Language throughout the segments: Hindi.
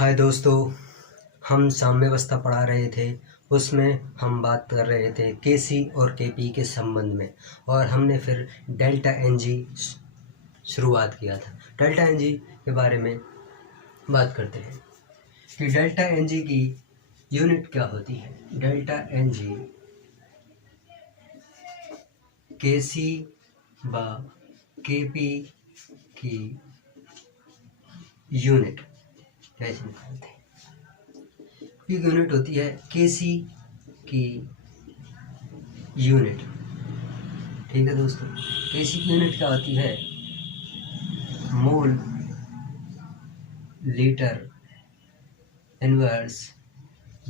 हाय दोस्तों, हम साम्यावस्था पढ़ा रहे थे। उसमें हम बात कर रहे थे केसी और केपी के संबंध में, और हमने फिर डेल्टा एनजी शुरुआत किया था। डेल्टा एनजी के बारे में बात करते हैं कि डेल्टा एनजी की यूनिट क्या होती है। डेल्टा एनजी केसी व केपी की यूनिट कैसे निकालते हैं। एक यूनिट होती है केसी की यूनिट। ठीक है दोस्तों, केसी की यूनिट क्या होती है? Mole litre inverse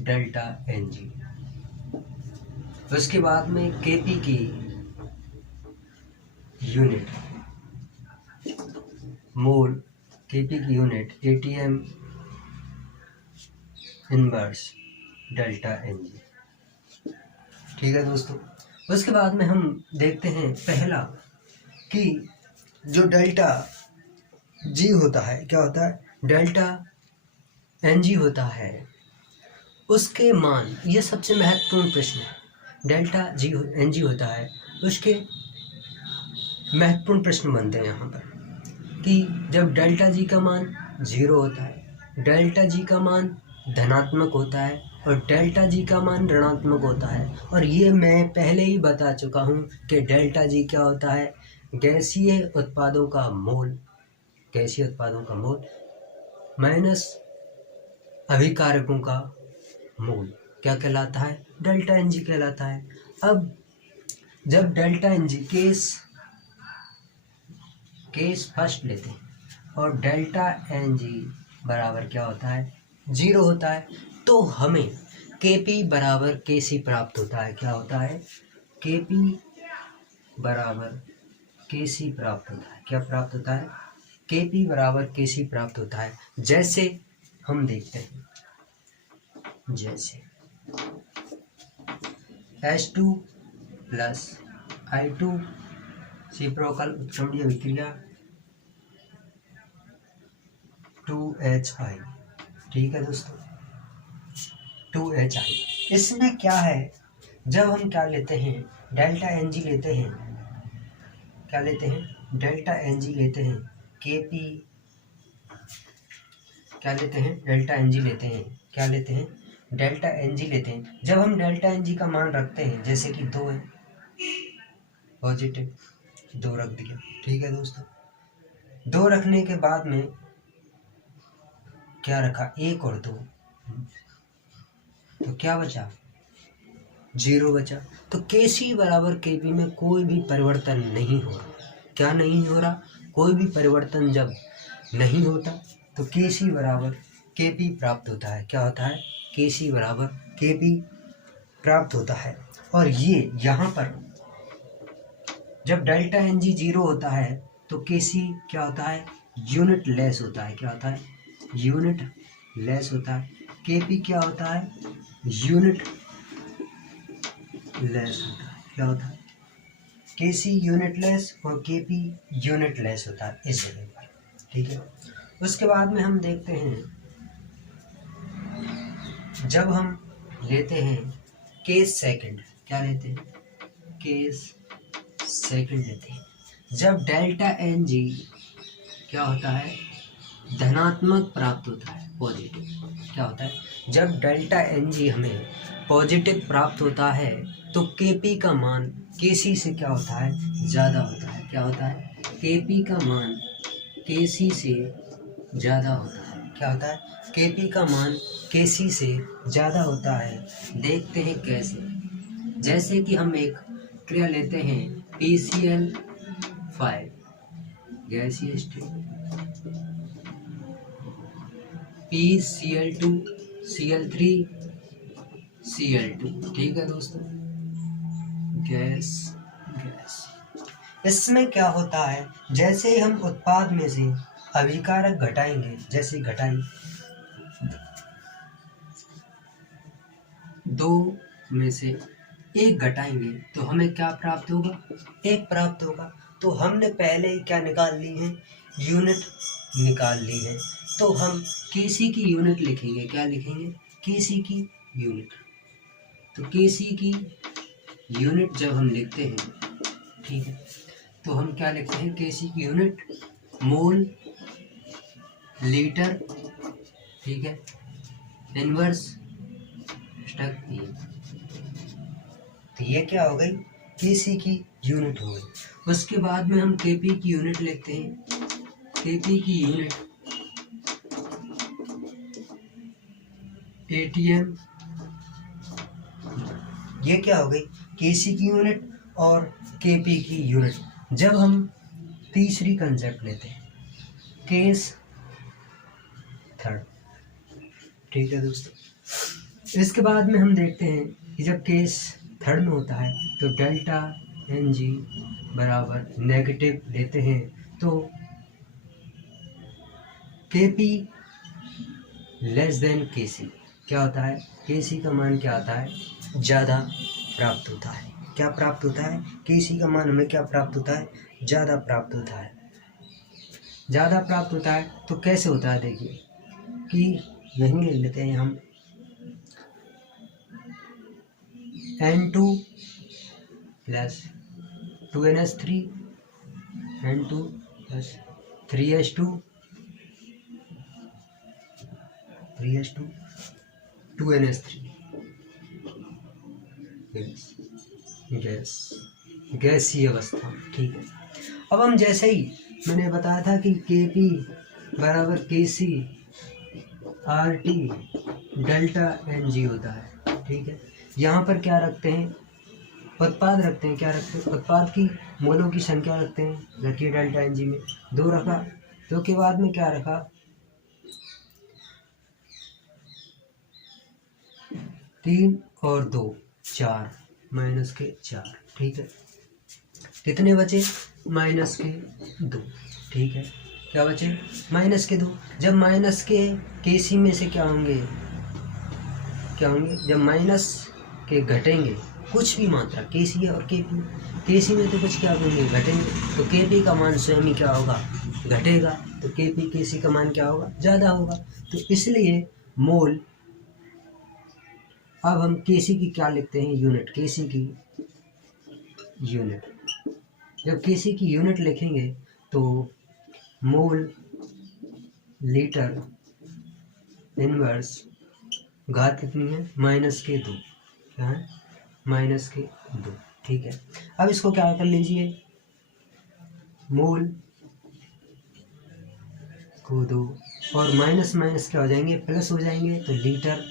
delta NG. उसके बाद में केपी की यूनिट मोल, केपी की unit ATM inverse delta NG. ठीक है दोस्तों, उसके बाद में हम देखते हैं पहला कि जो डेल्टा जी होता है, क्या होता है? डेल्टा एनजी होता है, उसके मान, ये सबसे महत्वपूर्ण प्रश्न है। डेल्टा जी एनजी होता है, उसके महत्वपूर्ण प्रश्न बनते हैं यहाँ पर कि जब डेल्टा जी का मान 0 होता है, डेल्टा जी का मान धनात्मक होता है और डेल्टा जी का मान ऋणात्मक होता है। और ये मैं पहले ही बता चुका हूँ कि डेल्टा जी क्या होता है? गैसीय उत्पादों का मोल, गैसीय उत्पादों का मोल माइनस अभिकारकों का मोल क्या कहलाता है? डेल्टा एनजी कहलाता है। अब जब डेल्टा एनजी केस फर्स्ट लेते हैं और डेल्टा एनजी बराबर क्या होता है? 0 होता है, तो हमें केपी बराबर केसी प्राप्त होता है। क्या होता है? केपी बराबर केसी प्राप्त होता है। क्या प्राप्त होता है? केपी बराबर केसी प्राप्त होता है। जैसे हम देखते हैं, जैसे H2 प्लस I2 रेसिप्रोकल उत्क्रमणीय अभिक्रिया 2HI। ठीक है दोस्तों, 2HI। इसमें क्या है? जब हम क्या लेते हैं? डेल्टा एनजी लेते हैं। क्या लेते हैं? डेल्टा एनजी लेते हैं। केपी क्या लेते हैं? डेल्टा एनजी लेते हैं। क्या लेते हैं? डेल्टा एनजी लेते हैं। जब हम डेल्टा एनजी का मान रखते हैं, जैसे कि 2 है, पॉजिटिव 2 रख दिया। ठीक है दोस्तों, 2 रखने के बाद में क्या रखा? 1 और 2, तो क्या बचा? 0 बचा। तो केसी बराबर केपी में कोई भी परिवर्तन नहीं हो रहा। क्या नहीं हो रहा? कोई भी परिवर्तन जब नहीं होता तो केसी बराबर केपी प्राप्त होता है। क्या होता है? केसी बराबर केपी प्राप्त होता है। और ये यहाँ पर जब डेल्टा एनजी 0 होता है तो केसी क्या होता है? यूनिट लेस होता है। क्या होता है? यूनिट लेस होता है। केपी क्या होता है? यूनिट लेस होता है। क्या होता है? केसी यूनिट लेस और केपी यूनिट लेस होता है इस जगह पर। ठीक है, उसके बाद में हम देखते हैं, जब हम लेते हैं केस सेकंड। क्या लेते हैं? केस सेकंड लेते हैं। जब डेल्टा एन जी क्या होता है? धनात्मक प्राप्त होता है, पॉजिटिव। क्या होता है? जब डेल्टा एन जी हमें पॉजिटिव प्राप्त होता है तो केपी का मान केसी से क्या होता है? ज़्यादा होता है। क्या होता है? केपी का मान केसी से ज़्यादा होता है। क्या होता है? केपी का मान केसी से ज़्यादा होता है। देखते हैं कैसे। जैसे कि हम एक क्रिया लेते हैं PCl5 गैसीय स्टेट, PCl2 Cl3 Cl2। ठीक है दोस्तों, गैस। इसमें क्या होता है? जैसे हम उत्पाद में से अभिकारक घटाएंगे, जैसे घटाई 2 में से 1 घटाएंगे तो हमें क्या प्राप्त होगा? 1 प्राप्त होगा। तो हमने पहले ही क्या निकाल ली है? यूनिट निकाल ली है, तो हम केसी की यूनिट लिखेंगे। क्या लिखेंगे? केसी की यूनिट। तो केसी की यूनिट जब हम लिखते हैं, ठीक है, तो हम क्या लिखते हैं? केसी की यूनिट मोल लीटर, ठीक है, इनवर्स स्टक ये। तो ये क्या हो गई? केसी की यूनिट हो गई। उसके बाद में हम केपी की यूनिट लिखते हैं। केपी की यूनिट एटीएम। ये क्या हो गई? केसी की यूनिट और केपी की यूनिट। जब हम तीसरी कंसेप्ट लेते हैं, केस थर्ड, ठीक है दोस्तों। इसके बाद में हम देखते हैं कि जब केस थर्ड में होता है तो डेल्टा एन जी बराबर नेगेटिव लेते हैं, तो के पी लेस देन के सी क्या होता है? के सी का मान क्या आता है? ज़्यादा प्राप्त होता है। क्या प्राप्त होता है? के सी का मान हमें क्या प्राप्त होता है? ज़्यादा प्राप्त होता है। ज़्यादा प्राप्त होता है तो कैसे होता है? देखिए कि यहीं ले लेते हैं हम N2 plus 2NH3 N2 plus 3H2 2NH3 गैसीय अवस्था, ठीक है। अब हम जैसे ही मैंने बताया था कि Kp बराबर Kc RT डेल्टा Ng होता है, ठीक है। यहाँ पर क्या रखते हैं? उत्पाद रखते हैं। क्या रखते हैं? उत्पाद की मोलों की संख्या रखते हैं। रखिए डेल्टा Ng में 2 रखा, 2 के बाद में क्या रखा? 3 और 2 4 माइनस के 4, ठीक है। कितने बचे? माइनस के 2, ठीक है। क्या बचे? माइनस के 2। जब माइनस के केसी में से क्या होंगे? क्या होंगे? जब माइनस के घटेंगे कुछ भी मात्रा, केसी और केपी, केसी में तो कुछ क्या होंगे? घटेंगे, तो केपी का मान स्वयं ही क्या होगा? घटेगा। तो केपी केसी का मान क्या होगा? ज़्यादा होगा। तो इसलिए मोल, अब हम केसी की क्या लिखते हैं? यूनिट। केसी की यूनिट, जब केसी की यूनिट लिखेंगे तो मोल लीटर इनवर्स, घात कितनी है? माइनस के 2, क्या है? माइनस के 2, ठीक है। अब इसको क्या कर लीजिए? मोल को 2 और माइनस माइनस क्या हो जाएंगे? प्लस हो जाएंगे। तो लीटर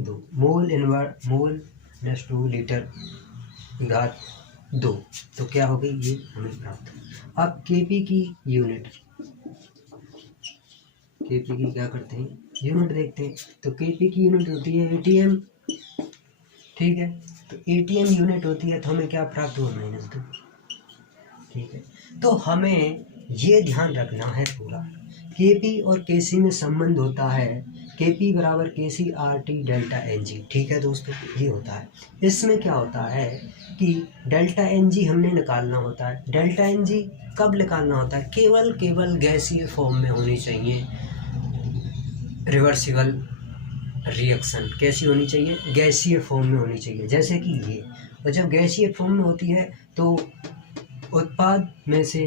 2 मोल इनवर्स, मोल प्लस 2 लीटर घात 2, तो क्या हो गई? ये हमें प्राप्त हो। अब केपी की यूनिट, केपी की क्या करते हैं? यूनिट देखते हैं। तो केपी की यूनिट होती है एटीएम, ठीक है। तो एटीएम यूनिट होती है, तो हमें क्या प्राप्त हुआ? -2, ठीक है। तो हमें ये ध्यान रखना है पूरा, केपी और केसी में संबंध होता है केपी बराबर KC R T delta N g, ठीक है दोस्तों, ये होता है। इसमें क्या होता है कि डेल्टा एन जी हमने निकालना होता है। डेल्टा एन जी कब निकालना होता है? केवल गैसीय फॉर्म में होनी चाहिए। रिवर्सिबल रिएक्शन कैसी होनी चाहिए? गैसीय फॉर्म में होनी चाहिए, जैसे कि ये। और जब गैसीय फॉर्म में होती है तो उत्पाद में से,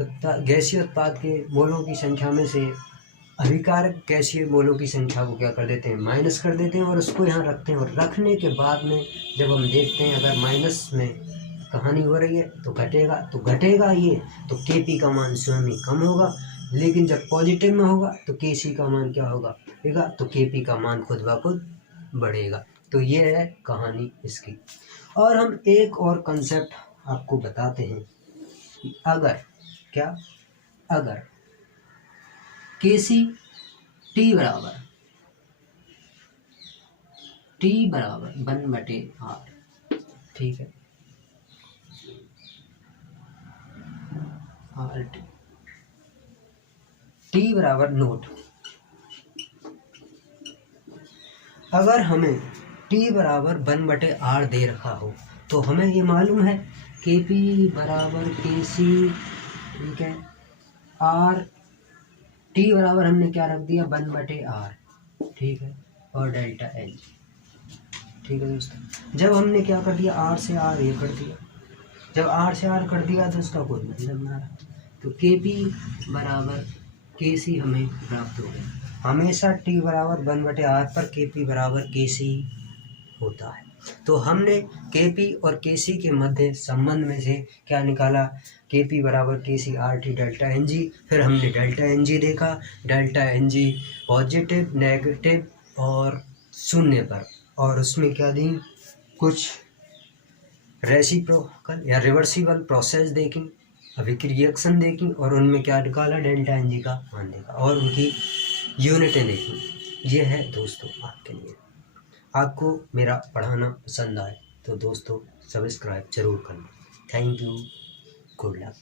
गैसीय उत्पाद के मोलों की संख्या में से अभिकारक गैसीय मोलों की संख्या को क्या कर देते हैं? माइनस कर देते हैं और उसको यहाँ रखते हैं। और रखने के बाद में जब हम देखते हैं अगर माइनस में कहानी हो रही है तो घटेगा, तो घटेगा ये, तो केपी का मान स्वयं ही कम होगा। लेकिन जब पॉजिटिव में होगा तो केसी का मान क्या होगा? बढ़ेगा, तो केपी का मान खुद ब खुद बढ़ेगा। तो ये है कहानी इसकी। और हम एक और कंसेप्ट आपको बताते हैं कि अगर क्या, अगर केसी टी बराबर 1/r, ठीक है, आर टी बराबर नोट, अगर हमें टी बराबर 1/r दे रखा हो तो हमें ये मालूम है Kp बराबर Kc, ठीक है, आर टी बराबर हमने क्या रख दिया 1/r, ठीक है, और डेल्टा एन, ठीक है दोस्तों। जब हमने क्या कर दिया आर से आर ये कर दिया, जब आर से आर कर दिया तो उसका कोई मतलब ना रहा, तो के पी बराबर के सी हमें प्राप्त हो गया। हमेशा टी बराबर 1/r पर के पी बराबर के सी होता है। तो हमने के पी और के सी के मध्य संबंध में से क्या निकाला, के पी बराबर K C R T delta N G. फिर हमने डेल्टा एन जी देखा, delta N G positive negative और शून्य पर, और उसमें क्या दी कुछ रेसिप्रोकल या रिवर्सिबल प्रोसेस देखी, अभिक्रियन देखी, और उनमें क्या निकाला डेल्टा एन जी का मान देखा और उनकी यूनिटें देखी। ये है दोस्तों आपके लिए। आपको मेरा पढ़ाना पसंद आए तो दोस्तों सब्सक्राइब जरूर करना। Thank you, good luck.